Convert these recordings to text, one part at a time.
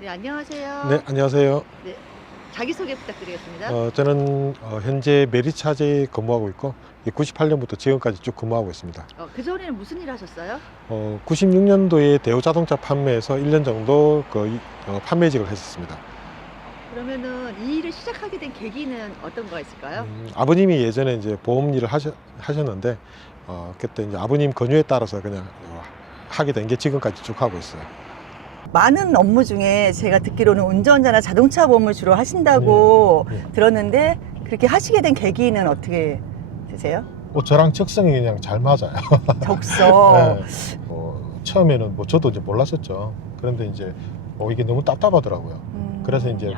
네, 안녕하세요. 네, 안녕하세요. 네, 자기소개 부탁드리겠습니다. 저는 현재 메리차제에 근무하고 있고 98년부터 지금까지 쭉 근무하고 있습니다. 그전에는 무슨 일 하셨어요? 96년도에 대우 자동차 판매에서 1년 정도 판매직을 했었습니다. 그러면은 이 일을 시작하게 된 계기는 어떤 거가 있을까요? 아버님이 예전에 이제 보험 일을 하셨는데 그때 이제 아버님 권유에 따라서 그냥 하게 된 게 지금까지 쭉 하고 있어요. 많은 업무 중에 제가 듣기로는 운전자나 자동차 보험을 주로 하신다고 네, 네. 들었는데 그렇게 하시게 된 계기는 어떻게 되세요? 저랑 적성이 그냥 잘 맞아요. 적성. 네. 처음에는 저도 이제 몰랐었죠. 그런데 이제 이게 너무 답답하더라고요. 그래서 이제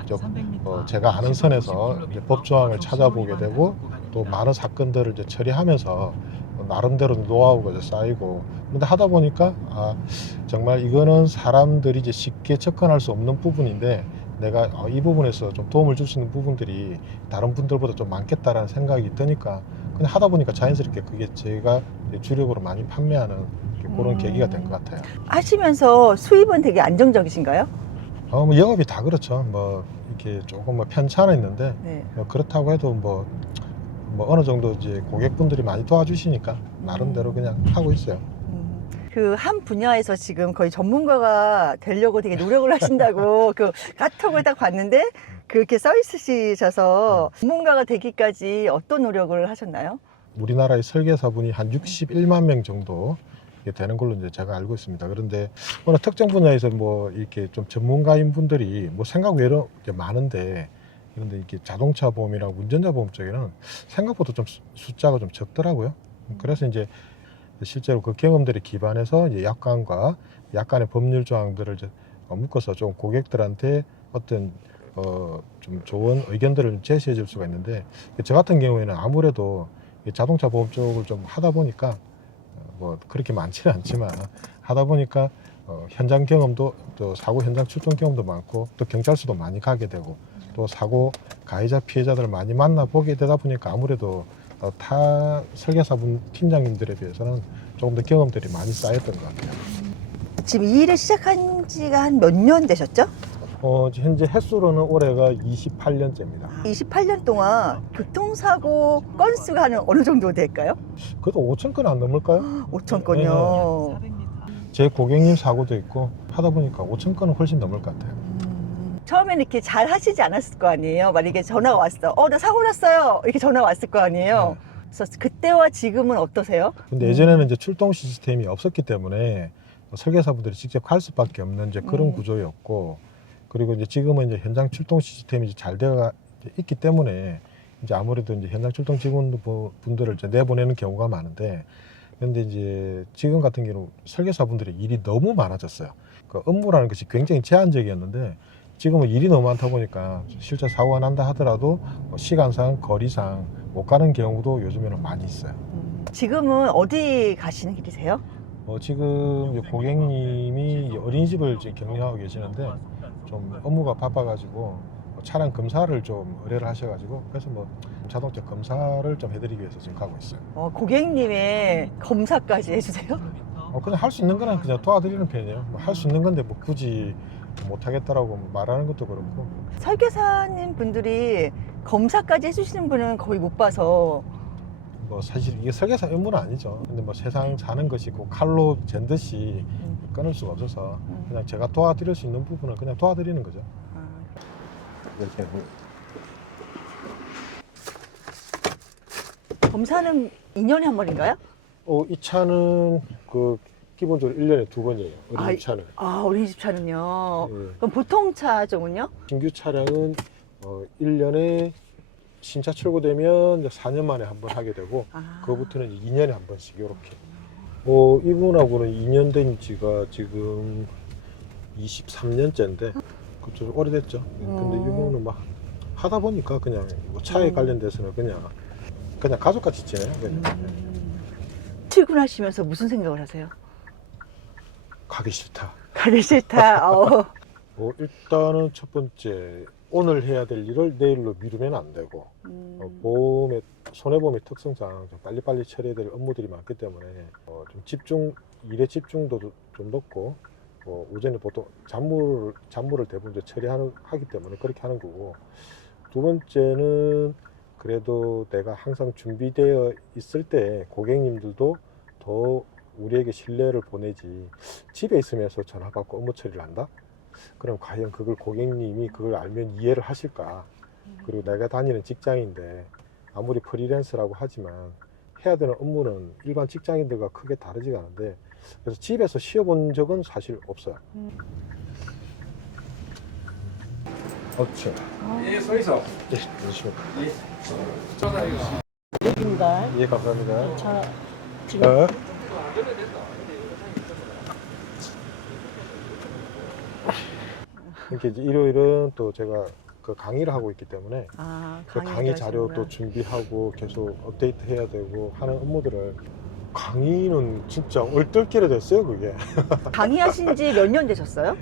제가 아는 선에서 이제 법조항을 찾아보게 되고 또 많은 사건들을 이제 처리하면서 나름대로 노하우가 이제 쌓이고, 근데 하다 보니까 정말 이거는 사람들이 이제 쉽게 접근할 수 없는 부분인데 내가 이 부분에서 좀 도움을 줄 수 있는 부분들이 다른 분들보다 좀 많겠다라는 생각이 드니까 그냥 하다 보니까 자연스럽게 그게 제가 주력으로 많이 판매하는 그런 계기가 된 것 같아요. 하시면서 수입은 되게 안정적이신가요? 뭐 영업이 다 그렇죠. 이렇게 조금 편차는 있는데 네. 그렇다고 해도 어느 정도 이제 고객분들이 많이 도와주시니까 나름대로 그냥 하고 있어요. 그 한 분야에서 지금 거의 전문가가 되려고 되게 노력을 하신다고 그 카톡을 딱 봤는데 그렇게 써 있으셔서 전문가가 되기까지 어떤 노력을 하셨나요? 우리나라의 설계사분이 한 61만 명 정도 되는 걸로 이제 제가 알고 있습니다. 그런데 어느 특정 분야에서 이렇게 좀 전문가인 분들이 생각 외로 이제 많은데, 그런데 이렇게 자동차 보험이랑 운전자 보험 쪽에는 생각보다 좀 숫자가 좀 적더라고요. 그래서 이제 실제로 그 경험들에 기반해서 이제 약관의 법률 조항들을 이제 묶어서 좀 고객들한테 어떤 좀 좋은 의견들을 제시해 줄 수가 있는데, 저 같은 경우에는 아무래도 자동차 보험 쪽을 좀 하다 보니까 그렇게 많지는 않지만 하다 보니까 현장 경험도, 또 사고 현장 출동 경험도 많고, 또 경찰서도 많이 가게 되고, 또 사고 가해자 피해자들을 많이 만나 보게 되다 보니까 아무래도 타 설계사분 팀장님들에 비해서는 조금 더 경험들이 많이 쌓였던 것 같아요. 지금 이 일을 시작한 지가 한 몇 년 되셨죠? 현재 횟수로는 올해가 28년째입니다. 28년 동안 교통사고 건수가 한 어느 정도 될까요? 그래도 5천 건 안 넘을까요? 5천 건이요. 제 고객님 사고도 있고 하다 보니까 5천 건은 훨씬 넘을 것 같아요. 처음에는 이렇게 잘 하시지 않았을 거 아니에요. 만약에 전화가 왔어. 나 사고 났어요. 이렇게 전화 왔을 거 아니에요. 그래서 그때와 지금은 어떠세요? 근데 예전에는 이제 출동 시스템이 없었기 때문에 설계사분들이 직접 갈 수밖에 없는 이제 그런 구조였고, 그리고 이제 지금은 이제 현장 출동 시스템이 이제 잘 되어 있기 때문에 이제 아무래도 이제 현장 출동 직원분들을 이제 내보내는 경우가 많은데, 그런데 이제 지금 같은 경우 설계사분들의 일이 너무 많아졌어요. 그 업무라는 것이 굉장히 제한적이었는데 지금은 일이 너무 많다 보니까 실제 사고가 난다 하더라도 시간상, 거리상 못 가는 경우도 요즘에는 많이 있어요. 지금은 어디 가시는 길이세요? 지금 이제 고객님이 어린이집을 지금 경영하고 계시는데 좀 업무가 바빠가지고 차량 검사를 좀 의뢰를 하셔가지고, 그래서 자동차 검사를 좀 해드리기 위해서 지금 가고 있어요. 고객님의 검사까지 해주세요? 그냥 할 수 있는 거는 그냥 도와드리는 편이에요. 할 수 있는 건데 굳이 못하겠다라고 말하는 것도 그렇고. 설계사님 분들이 검사까지 해주시는 분은 거의 못 봐서. 사실 이게 설계사 업무는 아니죠. 근데 세상 사는 것이 칼로 잰 듯이 끊을 수가 없어서 그냥 제가 도와드릴 수 있는 부분은 그냥 도와드리는 거죠. 이렇게. 검사는 2년에 한 번인가요? 이 차는 기본적으로 1년에 2번이에요. 어린이 차는. 어린이집 차는요. 예. 그럼 보통 차종은요? 신규 차량은 1년에 신차 출고되면 이제 4년 만에 한 번 하게 되고, 그거부터는 2년에 한 번씩 이렇게. 이분하고는 2년 된 지가 지금 23년째인데 그좀 오래됐죠. 근데 이분은 하다 보니까 그냥 차에 관련돼서는 그냥 가족같이 지내요. 그냥. 출근하시면서 무슨 생각을 하세요? 가기 싫다. 가기 싫다. 일단은 첫 번째, 오늘 해야 될 일을 내일로 미루면 안 되고, 손해보험의 특성상 좀 빨리빨리 처리해야 될 업무들이 많기 때문에 일의 집중도도 좀 높고, 오전에 보통 잡무를 대부분 이제 처리하기 때문에 그렇게 하는 거고, 두 번째는 그래도 내가 항상 준비되어 있을 때 고객님들도 더 우리에게 신뢰를 보내지, 집에 있으면서 전화 받고 업무 처리를 한다? 그럼 과연 그걸 고객님이 그걸 알면 이해를 하실까? 그리고 내가 다니는 직장인데 아무리 프리랜서라고 하지만 해야 되는 업무는 일반 직장인들과 크게 다르지가 않은데, 그래서 집에서 쉬어본 적은 사실 없어요. 그렇죠. 예, 서있어. 네, 안녕하십니까. 예. 입니다. 예, 감사합니다. 자, 지금 어? 이렇게 이제 일요일은 또 제가 그 강의를 하고 있기 때문에 그 강의 자료도 준비하고 계속 업데이트 해야 되고 하는 업무들을, 강의는 진짜 얼떨결에 됐어요, 그게. 강의하신 지 몇 년 되셨어요?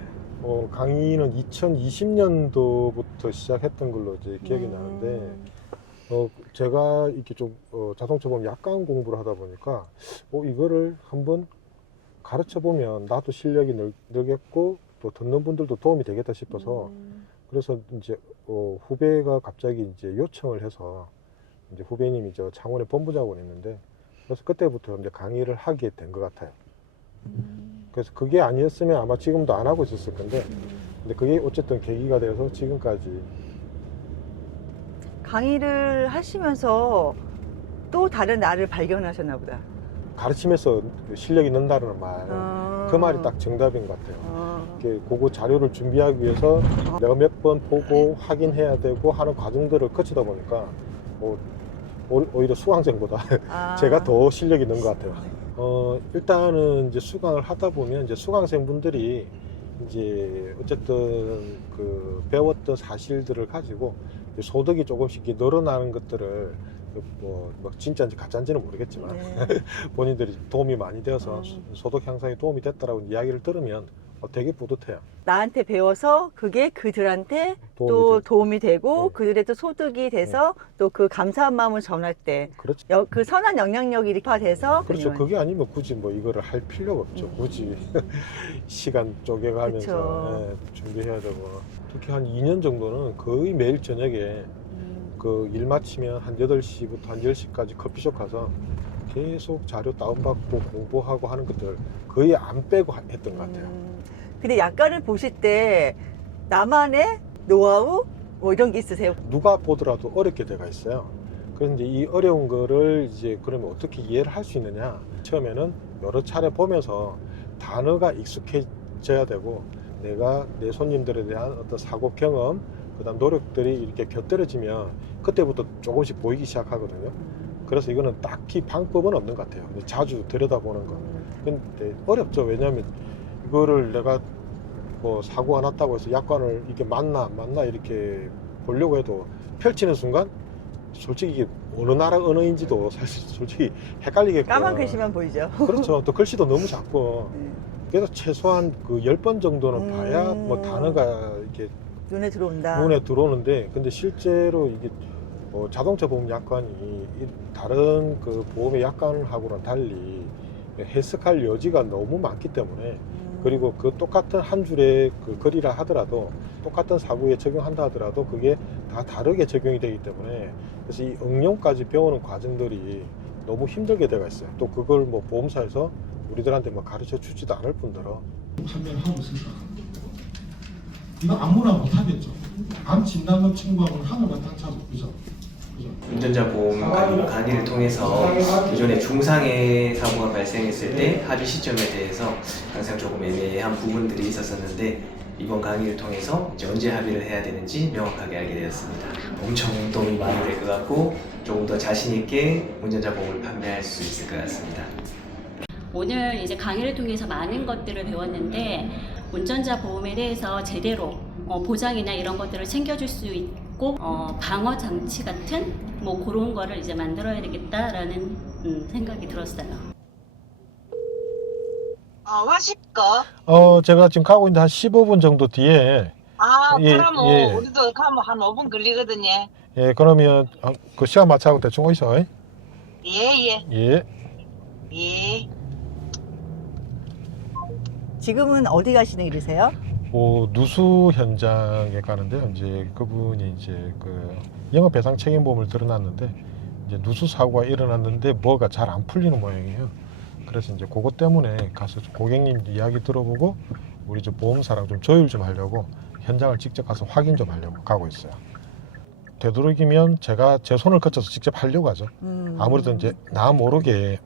강의는 2020년도부터 시작했던 걸로 이제 기억이 나는데, 제가 이렇게 좀 자동차 보면 약간 공부를 하다 보니까 이거를 한번 가르쳐 보면 나도 실력이 늘겠고 또 듣는 분들도 도움이 되겠다 싶어서, 그래서 이제 후배가 갑자기 이제 요청을 해서, 이제 후배님이 저 창원에 본부장으로 있는데, 그래서 그때부터 이제 강의를 하게 된 것 같아요. 그래서 그게 아니었으면 아마 지금도 안 하고 있었을 건데, 근데 그게 어쨌든 계기가 돼서 지금까지. 강의를 하시면서 또 다른 나를 발견하셨나 보다. 가르치면서 실력이 는다는 말, 그 말이 딱 정답인 것 같아요. 그거 자료를 준비하기 위해서 내가 몇 번 보고 확인해야 되고 하는 과정들을 거치다 보니까 오히려 수강생보다 제가 더 실력이 는 것 같아요. 일단은 이제 수강을 하다 보면 이제 수강생분들이 이제 어쨌든 그 배웠던 사실들을 가지고 소득이 조금씩 늘어나는 것들을 뭐 진짜인지 가짜인지는 모르겠지만 본인들이 도움이 많이 되어서 소득 향상에 도움이 됐다라고 이야기를 들으면 되게 뿌듯해요. 나한테 배워서 그게 그들한테 또 도움이 되고 그들의 또 소득이 돼서 또 그 감사한 마음을 전할 때, 그렇죠. 그 선한 영향력이 이렇게 돼서. 그렇죠. 그게 아니면 굳이 뭐 이거를 할 필요가 없죠. 굳이 시간 쪼개가면서 준비해야 되고, 특히 한 2년 정도는 거의 매일 저녁에 그 일 마치면 한 8시부터 한 10시까지 커피숍 가서 계속 자료 다운받고 공부하고 하는 것들 거의 안 빼고 했던 것 같아요. 근데 약관을 보실 때 나만의 노하우 뭐 이런 게 있으세요? 누가 보더라도 어렵게 돼가 있어요. 그런데 이 어려운 거를 이제 그러면 어떻게 이해를 할 수 있느냐? 처음에는 여러 차례 보면서 단어가 익숙해져야 되고, 내가 내 손님들에 대한 어떤 사고 경험, 그다음 노력들이 이렇게 곁들여지면 그때부터 조금씩 보이기 시작하거든요. 그래서 이거는 딱히 방법은 없는 것 같아요. 자주 들여다보는 거. 근데 어렵죠. 왜냐하면 이거를 내가 뭐 사고가 났다고 해서 약관을 이렇게 맞나 안 맞나 이렇게 보려고 해도 펼치는 순간 솔직히 이게 어느 나라 언어인지도 사실 솔직히 헷갈리게끔. 까만 글씨만 보이죠. 그렇죠. 또 글씨도 너무 작고. 그래서 최소한 그 10번 정도는 봐야 뭐 단어가 이렇게 눈에 들어온다. 눈에 들어오는데, 근데 실제로 이게 자동차 보험 약관이 다른 그 보험의 약관하고는 달리 해석할 여지가 너무 많기 때문에, 그리고 그 똑같은 한 줄의 그 글이라 하더라도 똑같은 사고에 적용한다 하더라도 그게 다 다르게 적용이 되기 때문에, 그래서 이 응용까지 배우는 과정들이 너무 힘들게 되어 있어요. 또 그걸 뭐 보험사에서 우리들한테 뭐 가르쳐 주지도 않을 뿐더러. 판매를 하고 있습니다. 이거 아무나 못하겠죠. 암 진단금 청구하고는 하늘과 땅 차죠. 그죠? 운전자 보험 강의를 통해서 기존에 중상해 사고가 발생했을 때 합의 시점에 대해서 항상 조금 애매한 부분들이 있었었는데, 이번 강의를 통해서 이제 언제 합의를 해야 되는지 명확하게 알게 되었습니다. 엄청 도움이 많이 될 것 같고 조금 더 자신 있게 운전자 보험을 판매할 수 있을 것 같습니다. 오늘 이제 강의를 통해서 많은 것들을 배웠는데, 운전자 보험에 대해서 제대로 보장이나 이런 것들을 챙겨줄 수 있고, 방어 장치 같은 뭐 그런 거를 이제 만들어야 되겠다라는 생각이 들었어요. 와십거? 제가 지금 가고 있는데 한 15분 정도 뒤에. 그러면 우리도 가면 한 5분 걸리거든요. 예, 그러면 그 시간 맞춰하고 대충 오이소. 예. 예. 예. 지금은 어디 가시는 길이세요? 누수 현장에 가는데요. 이제 그분이 이제 그 영업 배상 책임보험을 들어놨는데 이제 누수 사고가 일어났는데 뭐가 잘 안 풀리는 모양이에요. 그래서 이제 그것 때문에 가서 고객님 이야기 들어보고 우리 저 보험사랑 좀 조율 좀 하려고 현장을 직접 가서 확인 좀 하려고 가고 있어요. 되도록이면 제가 제 손을 거쳐서 직접 하려고 하죠. 아무래도 이제 나 모르게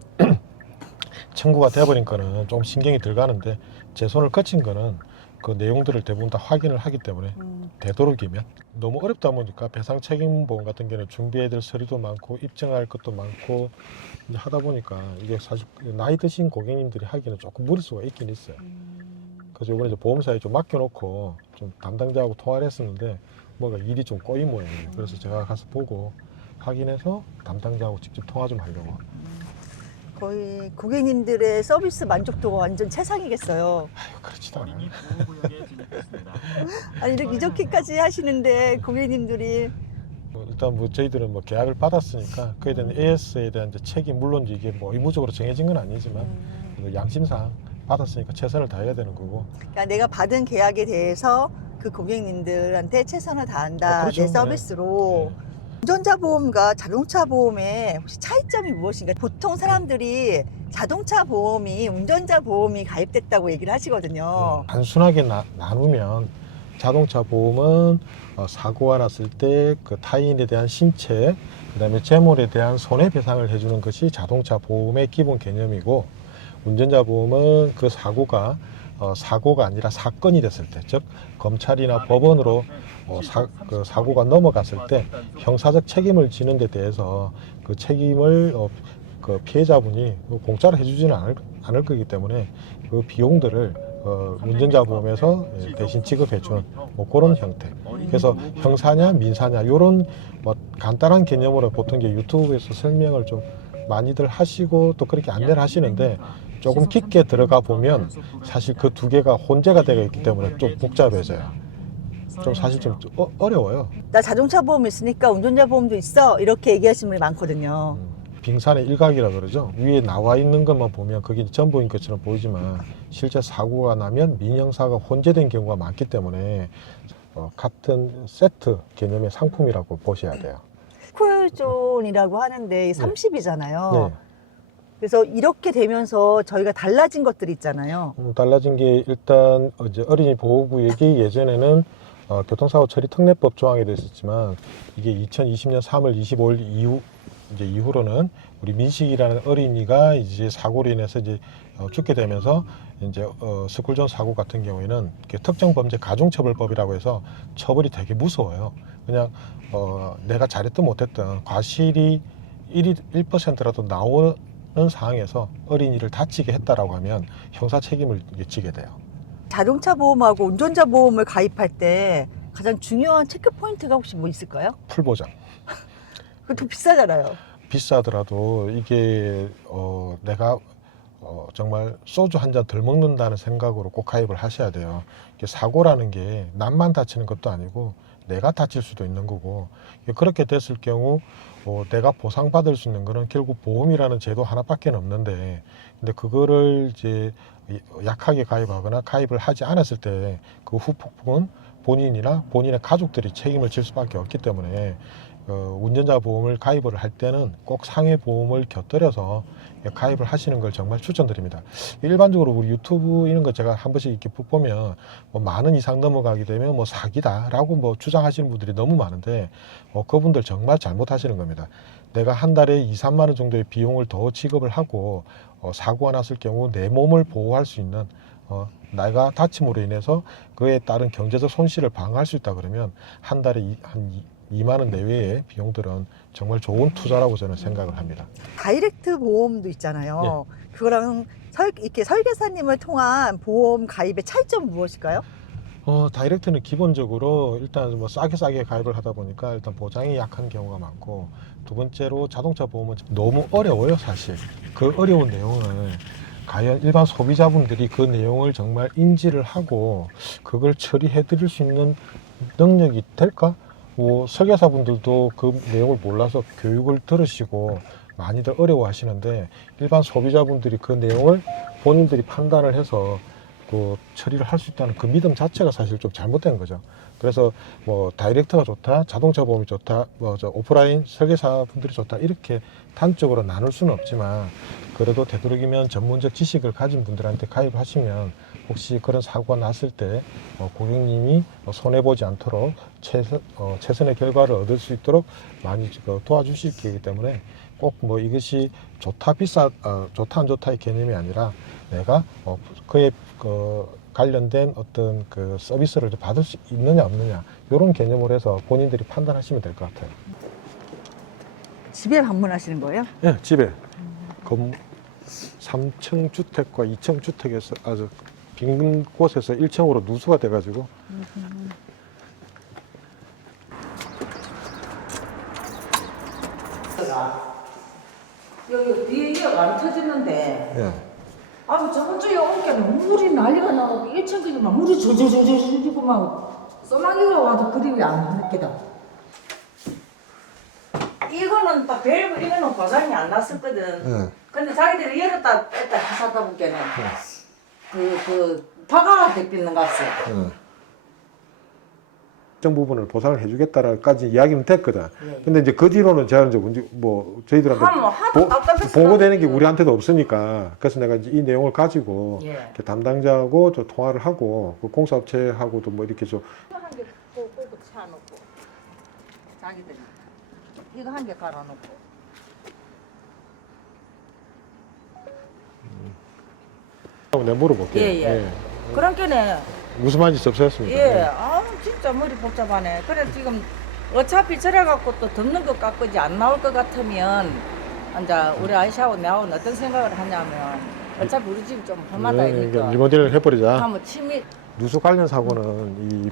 청구가 돼버린 거는 좀 신경이 들어가는데 제 손을 거친 거는 그 내용들을 대부분 다 확인을 하기 때문에 되도록이면 너무 어렵다 보니까 배상 책임보험 같은 경우는 준비해야 될 서류도 많고 입증할 것도 많고 이제 하다 보니까 이게 사실 나이 드신 고객님들이 하기는 조금 무리수가 있긴 있어요. 그래서 이번에 이제 보험사에 좀 맡겨놓고 좀 담당자하고 통화를 했었는데 뭐가 일이 좀 꼬인 모양이에요. 그래서 제가 가서 보고 확인해서 담당자하고 직접 통화 좀 하려고. 거의 고객님들의 서비스 만족도가 완전 최상이겠어요. 아유, 그렇지도 않아요. 아니 이렇게까지 하시는데 고객님들이 일단 뭐 저희들은 뭐 계약을 받았으니까 그에 대한 AS에 대한 이제 책임, 물론 이게 뭐 의무적으로 정해진 건 아니지만 그 양심상 받았으니까 최선을 다해야 되는 거고. 그러니까 내가 받은 계약에 대해서 그 고객님들한테 최선을 다한다. 그렇죠. 내 서비스로. 네. 운전자 보험과 자동차 보험의 혹시 차이점이 무엇인가? 보통 사람들이 자동차 보험이 운전자 보험이 가입됐다고 얘기를 하시거든요. 단순하게 나누면 자동차 보험은 사고가 났을 때 그 타인에 대한 신체, 그다음에 재물에 대한 손해배상을 해주는 것이 자동차 보험의 기본 개념이고, 운전자 보험은 그 사고가 아니라 사건이 됐을 때, 즉 검찰이나 법원으로 그 사고가 넘어갔을 때 형사적 책임을 지는 데 대해서 그 책임을 그 피해자분이 공짜로 해주지는 않을 거기 때문에 그 비용들을 운전자 보험에서 대신 지급해주는 뭐 그런 형태. 그래서 형사냐 민사냐 이런 뭐 간단한 개념으로 보통 이제 유튜브에서 설명을 좀 많이들 하시고 또 그렇게 안내를 하시는데, 조금 깊게 들어가 보면 사실 그 두 개가 혼재가 되어 있기 때문에 좀 복잡해져요. 좀 사실 좀 어려워요. 나 자동차 보험 있으니까 운전자 보험도 있어. 이렇게 얘기하시는 분이 많거든요. 빙산의 일각이라 그러죠. 위에 나와 있는 것만 보면 그게 전부인 것처럼 보이지만 실제 사고가 나면 민형사가 혼재된 경우가 많기 때문에 같은 세트 개념의 상품이라고 보셔야 돼요. 쿨존이라고 하는데 30이잖아요. 네. 그래서 이렇게 되면서 저희가 달라진 것들이 있잖아요. 달라진 게 일단 이제 어린이 보호구역이 예전에는 교통사고 처리 특례법 조항에 되어 있었지만 이게 2020년 3월 25일 이후로는 우리 민식이라는 어린이가 이제 사고로 인해서 이제 죽게 되면서 이제 스쿨존 사고 같은 경우에는 특정 범죄 가중처벌법이라고 해서 처벌이 되게 무서워요. 그냥 내가 잘했든 못했든 과실이 1%라도 나오는 상황에서 어린이를 다치게 했다라고 하면 형사 책임을 지게 돼요. 자동차 보험하고 운전자 보험을 가입할 때 가장 중요한 체크 포인트가 혹시 뭐 있을까요? 풀보장. 그것도 비싸잖아요. 비싸더라도 이게 내가 정말 소주 한 잔 덜 먹는다는 생각으로 꼭 가입을 하셔야 돼요. 이게 사고라는 게 남만 다치는 것도 아니고 내가 다칠 수도 있는 거고, 그렇게 됐을 경우 내가 보상받을 수 있는 거는 결국 보험이라는 제도 하나밖에 없는데, 근데 그거를 이제 약하게 가입하거나 가입을 하지 않았을 때 그 후폭풍은 본인이나 본인의 가족들이 책임을 질 수밖에 없기 때문에 운전자 보험을 가입을 할 때는 꼭 상해 보험을 곁들여서 가입을 하시는 걸 정말 추천드립니다. 일반적으로 우리 유튜브 이런 거 제가 한 번씩 이렇게 보면 뭐 만원 이상 넘어가게 되면 뭐 사기다라고 뭐 주장하시는 분들이 너무 많은데 그분들 정말 잘못하시는 겁니다. 내가 한 달에 2, 3만 원 정도의 비용을 더 지급을 하고 사고가 났을 경우 내 몸을 보호할 수 있는 내가 다침으로 인해서 그에 따른 경제적 손실을 방어할 수 있다 그러면 한 달에 한 2만 원 내외의 비용들은 정말 좋은 투자라고 저는 생각을 합니다. 다이렉트 보험도 있잖아요. 그거랑 이렇게 설계사님을 통한 보험 가입의 차이점은 무엇일까요? 다이렉트는 기본적으로 일단 뭐 싸게 가입을 하다 보니까 일단 보장이 약한 경우가 많고, 두 번째로 자동차 보험은 너무 어려워요. 사실 그 어려운 내용을 과연 일반 소비자분들이 그 내용을 정말 인지를 하고 그걸 처리해 드릴 수 있는 능력이 될까? 뭐 설계사분들도 그 내용을 몰라서 교육을 들으시고 많이들 어려워 하시는데, 일반 소비자분들이 그 내용을 본인들이 판단을 해서 또 처리를 할 수 있다는 그 믿음 자체가 사실 좀 잘못된 거죠. 그래서 뭐 다이렉트가 좋다, 자동차 보험이 좋다, 뭐 저 오프라인 설계사분들이 좋다 이렇게 단적으로 나눌 수는 없지만 그래도 되도록이면 전문적 지식을 가진 분들한테 가입하시면 혹시 그런 사고가 났을 때 고객님이 손해 보지 않도록 최선의 결과를 얻을 수 있도록 많이 도와주실 거기 때문에 꼭 뭐 이것이 좋다 좋다 안 좋다의 개념이 아니라 내가 그에 관련된 어떤 그 서비스를 받을 수 있느냐 없느냐 이런 개념으로 해서 본인들이 판단하시면 될 것 같아요. 집에 방문하시는 거예요? 네, 집에 3층 주택과 2층 주택에서 아주 빈 곳에서 1층으로 누수가 돼가지고 여기 뒤에 이어가 안 터지는데 예. 아 저번 주에 온 게 물이 난리가 나고 1층까지 막 물이 저저저저저고 막 소나기가 와도 그림이 안 느끼다. 이거는 딱 밸브 이거는 고장이 안 났었거든. 예. 근데 자기들이 열었다 뺐다 하다 보니까는 파가 데피는 것 같아. 일정 부분을 보상을 해주겠다라까지 이야기는 됐거든. 예. 근데 이제 그 뒤로는 제가 이제 뭐 저희들한테 하도 답답했어. 보고되는 게 우리한테도 없으니까 그래서 내가 이제 이 내용을 가지고 예. 이렇게 담당자하고 저 통화를 하고 그 공사업체하고도 뭐 이렇게 좀 한개 꼬고 차놓고 자기들이 이거 한 개 갈아놓고. 내가 물어볼게요. 예. 그러니까네. 무슨 말인지 접수했습니다. 예, 아 진짜 머리 복잡하네. 그래 지금 어차피 저래갖고 또 덮는 것 같고 이제 안 나올 것 같으면 이제 우리 아이샤하고 나하고 어떤 생각을 하냐면 어차피 우리 집이 좀 험하다니까. 리모델을 해버리자. 하면 침이 누수 관련 사고는 이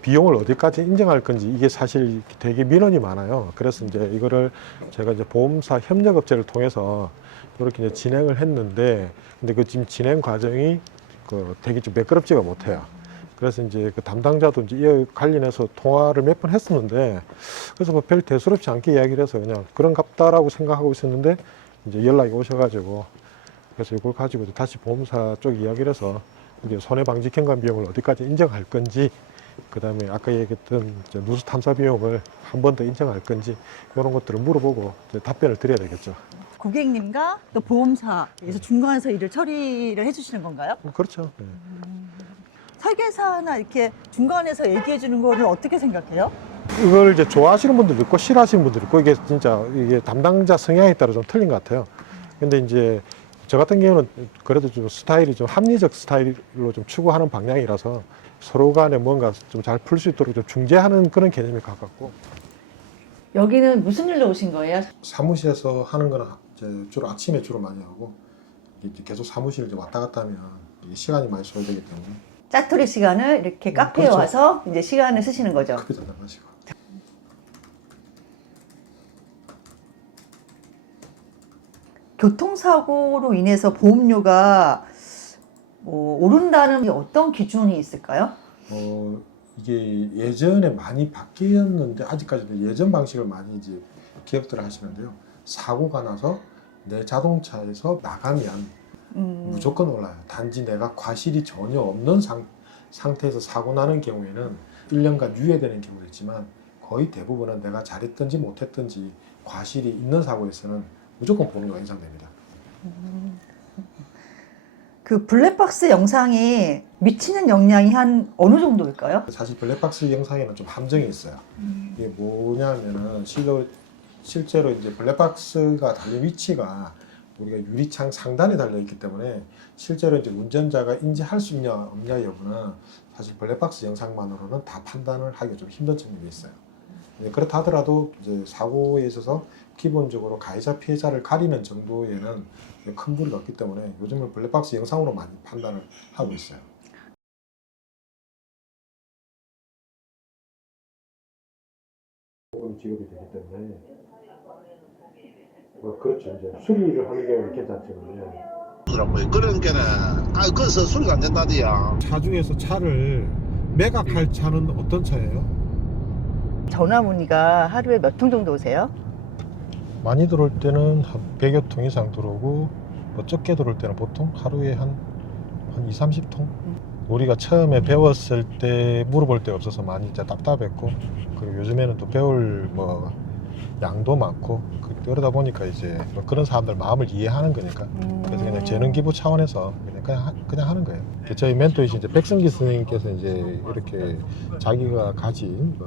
비용을 어디까지 인정할 건지 이게 사실 되게 민원이 많아요. 그래서 이제 이거를 제가 이제 보험사 협력업체를 통해서 이렇게 이제 진행을 했는데, 근데 그 지금 진행 과정이 되게 좀 매끄럽지가 못해요. 그래서 이제 그 담당자도 이제 이에 관련해서 통화를 몇 번 했었는데, 그래서 뭐 별 대수롭지 않게 이야기를 해서 그냥 그런갑다라고 생각하고 있었는데, 이제 연락이 오셔가지고, 그래서 이걸 가지고 이제 다시 보험사 쪽 이야기를 해서 이제 손해방지 경감 비용을 어디까지 인정할 건지, 그 다음에 아까 얘기했던 이제 누수 탐사 비용을 한 번 더 인정할 건지, 이런 것들을 물어보고 이제 답변을 드려야 되겠죠. 고객님과 또 보험사에서 중간에서 일을 처리를 해주시는 건가요? 그렇죠. 네. 설계사나 이렇게 중간에서 얘기해 주는 거를 어떻게 생각해요? 이걸 이제 좋아하시는 분들도 있고 싫어하시는 분들도 있고, 이게 진짜 이게 담당자 성향에 따라 좀 틀린 것 같아요. 근데 이제 저 같은 경우는 그래도 좀 스타일이 좀 합리적 스타일로 좀 추구하는 방향이라서 서로 간에 뭔가 좀 잘 풀 수 있도록 좀 중재하는 그런 개념에 가깝고. 여기는 무슨 일로 오신 거예요? 사무실에서 하는 거는 이제 주로 아침에 주로 많이 하고, 이제 계속 사무실 이제 왔다 갔다 하면 이게 시간이 많이 소요되기 때문에 짜투리 시간을 이렇게 카페에 그렇죠. 와서 이제 시간을 쓰시는 거죠. 커피 잔잔 마시고. 교통사고로 인해서 보험료가 오른다는 게 어떤 기준이 있을까요? 이게 예전에 많이 바뀌었는데 아직까지도 예전 방식을 많이 이제 기업들을 하시는데요. 사고가 나서 내 자동차에서 나가면 무조건 올라요. 단지 내가 과실이 전혀 없는 상태에서 사고 나는 경우에는 1년간 유예되는 경우도 있지만, 거의 대부분은 내가 잘했든지 못했든지 과실이 있는 사고에서는 무조건 보험료가 인상됩니다. 그 블랙박스 영상이 미치는 영향이 한 어느 정도일까요? 사실 블랙박스 영상에는 좀 함정이 있어요. 이게 뭐냐면은 실제로 이제 블랙박스가 달린 위치가 우리가 유리창 상단에 달려 있기 때문에 실제로 이제 운전자가 인지할 수 있냐 없냐 여부는 사실 블랙박스 영상만으로는 다 판단을 하기가 좀 힘든 측면이 있어요. 그렇다 하더라도 이제 사고에 있어서 기본적으로 가해자 피해자를 가리는 정도에는 큰 무리가 없기 때문에 요즘은 블랙박스 영상으로 많이 판단을 하고 있어요. 지급이 되기 때문에 그렇죠. 이제 수리를 하는 경우는 괜찮지만요. 그러니까는 그래서 수리가 안 된다디야. 차주에서 차를 매각할 차는 어떤 차예요? 전화 문의가 하루에 몇 통 정도 오세요? 많이 들어올 때는 한 100여 통 이상 들어오고, 뭐 적게 들어올 때는 보통 하루에 한 한 2, 30통? 우리가 처음에 배웠을 때 물어볼 데가 없어서 많이 진짜 답답했고, 그리고 요즘에는 또 배울 뭐 양도 많고, 그러다 보니까 이제 뭐 그런 사람들 마음을 이해하는 거니까, 그래서 그냥 재능 기부 차원에서 그냥 하는 거예요. 저희 멘토이신 이제 백승기 선생님께서 이제 이렇게 자기가 가진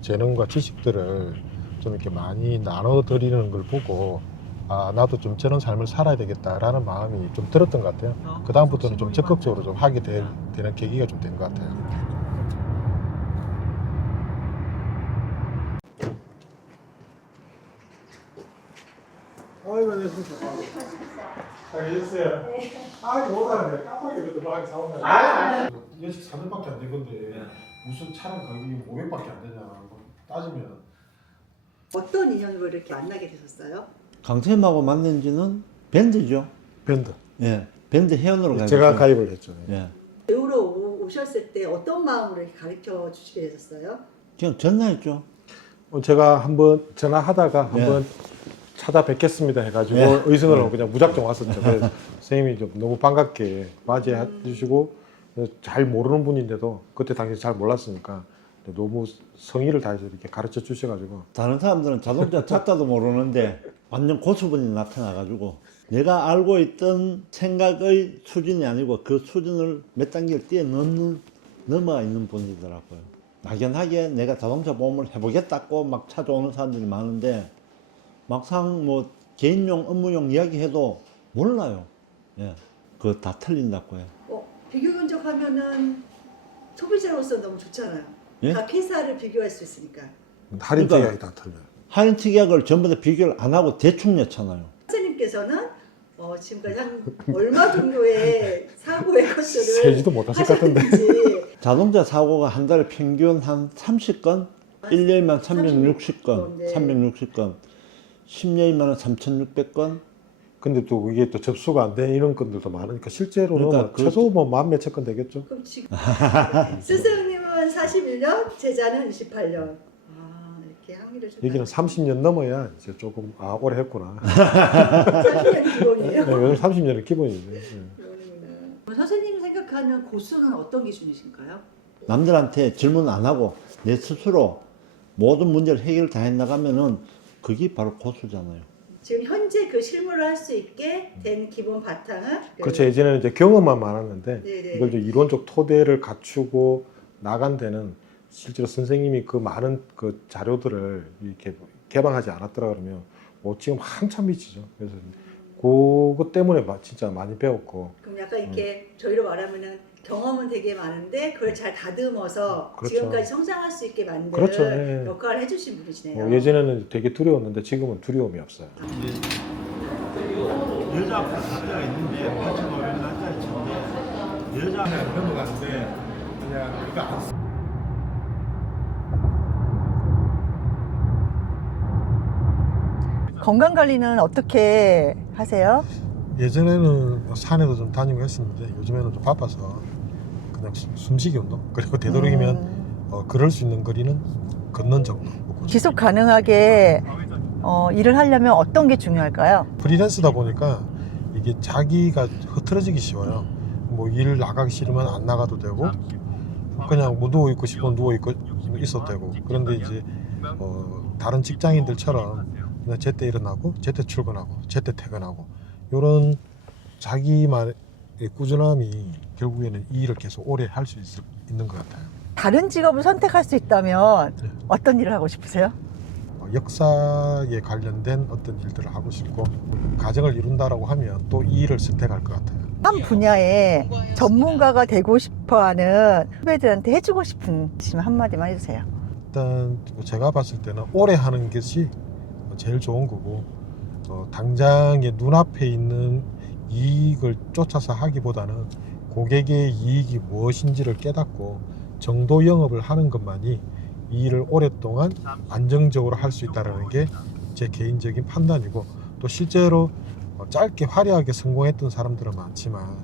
재능과 지식들을 좀 이렇게 많이 나눠 드리는 걸 보고, 아, 나도 좀 저런 삶을 살아야 되겠다라는 마음이 좀 들었던 것 같아요. 그 다음부터는 좀 적극적으로 좀 하게 되는 계기가 좀 된 것 같아요. 아이고, 안녕하십니까. 잘 계셨어요? 아, 못하는데 깜빡이 그때 막 사온다. 연식 4년밖에 안 된 건데 무슨 차량 가격이 500밖에 안 되냐고 따지면. 어떤 인연으로 이렇게 만나게 되셨어요? 강쌤하고 만난 지는 밴드죠. 밴드. 예. 밴드 회원으로 가입했죠. 제가 가입을 했죠. 예. 배우러 오셨을 때 어떤 마음으로 이렇게 가르쳐 주시게 되셨어요? 그냥 전화했죠. 제가 한번 전화하다가 예. 한번 찾아뵙겠습니다 해가지고 예. 의선으로 그냥 무작정 왔었죠. 그래서 선생님이 좀 너무 반갑게 맞이해 주시고, 잘 모르는 분인데도 그때 당시 잘 몰랐으니까 너무 성의를 다해서 이렇게 가르쳐 주셔가지고. 다른 사람들은 자동차 찾다도 모르는데 완전 고수분이 나타나가지고 내가 알고 있던 생각의 수준이 아니고 그 수준을 몇 단계를 넘어가 있는 분이더라고요. 막연하게 내가 자동차 보험을 해보겠다고 막 찾아오는 사람들이 많은데 막상 뭐 개인용 업무용 이야기해도 몰라요. 예. 그거 다 틀린다고 해요. 비교 분석하면은 소비자로서 너무 좋잖아요. 예? 각 회사를 비교할 수 있으니까. 할인 그러니까 특약이 다 틀려요. 할인 특약을 전부 다 비교를 안 하고 대충 냈잖아요. 선생님께서는 지금까지 한 얼마 정도의 사고의 코스를 세지도 못하실 것 같은데. 하셨는지. 자동차 사고가 한 달에 평균 한 30건, 1년이면 360건, 네. 360건, 10년이면 3,600건. 근데 또 이게 또 접수가 안 된 이런 건들도 많으니까 실제로는 그러니까 최소 뭐 10,000몇 건 되겠죠. 그럼 지금 스승님은 41년, 제자는 28년. 이렇게 항의를 좀. 여기는 30년 넘어야 이제 조금 오래 했구나. 30년 기본이에요. 네, 여기는 30년은 기본이죠. 네. 그러구나. 선생님이 생각하는 고수는 어떤 기준이신가요? 남들한테 질문 안 하고 내 스스로 모든 문제를 해결 다 해나가면은 그게 바로 고수잖아요. 지금 현재 그 실무를 할 수 있게 된 기본 바탕은 그렇죠. 예전에는 이제 경험만 많았는데 네네. 이걸 이제 이론적 토대를 갖추고 나간 데는 실제로 선생님이 그 많은 그 자료들을 이렇게 개방하지 않았더라 그러면 뭐 지금 한참 미치죠. 그래서 그것 때문에 진짜 많이 배웠고. 그럼 약간 이렇게 저희로 말하면은 경험은 되게 많은데 그걸 잘 다듬어서 그렇죠. 지금까지 성장할 수 있게 만든 그렇죠. 예. 역할을 해주신 분이시네요. 예전에는 되게 두려웠는데 지금은 두려움이 없어요. 여자 앞에 남자가 있는데 8,500 남자 치는데 여자가 넘어가는데 그냥 우리가 안 건강 관리는 어떻게 하세요? 예전에는 산에도 좀 다니고 했었는데 요즘에는 좀 바빠서 그냥 숨쉬기 운동, 그리고 되도록이면 걸을 수 있는 거리는 걷는 정도. 지속 가능하게 일을 하려면 어떤 게 중요할까요? 프리랜서다 보니까 이게 자기가 흐트러지기 쉬워요. 뭐 일 나가기 싫으면 안 나가도 되고, 그냥 뭐 누워 있고 싶으면 누워 있고 있어도 되고. 그런데 이제 다른 직장인들처럼 그냥 제때 일어나고 제때 출근하고 제때 퇴근하고, 이런 자기만의 꾸준함이 결국에는 이 일을 계속 오래 할 수 있는 것 같아요. 다른 직업을 선택할 수 있다면 네. 어떤 일을 하고 싶으세요? 역사에 관련된 어떤 일들을 하고 싶고, 가정을 이룬다라고 하면 또 이 일을 선택할 것 같아요. 한 분야에 전문가가 되고 싶어하는 후배들한테 해주고 싶은 말씀 한마디만 해주세요. 일단 제가 봤을 때는 오래 하는 것이 제일 좋은 거고, 당장에 눈앞에 있는 이익을 쫓아서 하기보다는 고객의 이익이 무엇인지를 깨닫고 정도 영업을 하는 것만이 이 일을 오랫동안 안정적으로 할 수 있다는 게 제 개인적인 판단이고, 또 실제로 짧게 화려하게 성공했던 사람들은 많지만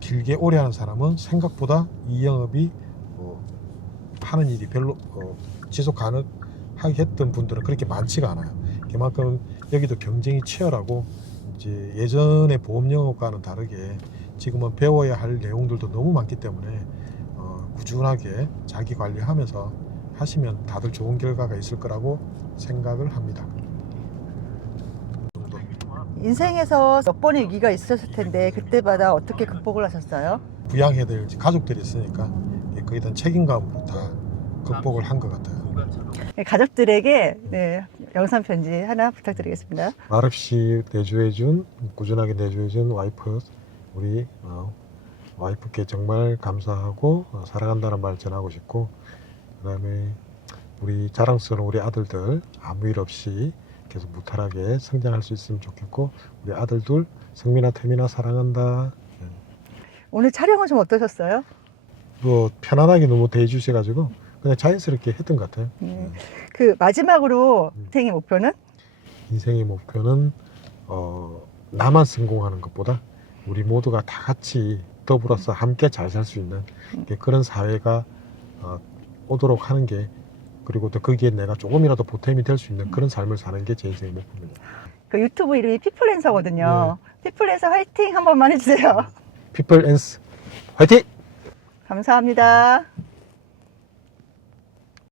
길게 오래 하는 사람은 생각보다 이 영업이 하는 일이 별로 지속 가능하게 했던 분들은 그렇게 많지가 않아요. 그만큼 여기도 경쟁이 치열하고, 이제 예전의 보험 영업과는 다르게 지금은 배워야 할 내용들도 너무 많기 때문에 꾸준하게 자기 관리하면서 하시면 다들 좋은 결과가 있을 거라고 생각을 합니다. 인생에서 몇 번의 위기가 있으셨을 텐데 그때마다 어떻게 극복을 하셨어요? 부양해야 될 가족들이 있으니까 거기에 대한 책임감으로 다 극복을 한 것 같아요. 네, 가족들에게 네, 영상 편지 하나 부탁드리겠습니다. 말없이 내조해준, 꾸준하게 내조해준 와이프, 우리 와이프께 정말 감사하고 사랑한다는 말 전하고 싶고, 그다음에 우리 자랑스러운 우리 아들들 아무 일 없이 계속 무탈하게 성장할 수 있으면 좋겠고, 우리 아들 둘 성민아, 태민아 사랑한다. 오늘 촬영은 좀 어떠셨어요? 뭐 편안하게 너무 대해주셔가지고 그냥 자연스럽게 했던 것 같아요. 그 마지막으로 인생의 목표는? 인생의 목표는 나만 성공하는 것보다 우리 모두가 다 같이 더불어서 함께 잘 살 수 있는 그런 사회가 오도록 하는 게, 그리고 또 거기에 내가 조금이라도 보탬이 될 수 있는 그런 삶을 사는 게 제 인생의 목표입니다. 그 유튜브 이름이 피플랜서거든요. 피플랜서 화이팅 한 번만 해주세요. 피플 앤스 화이팅! 감사합니다.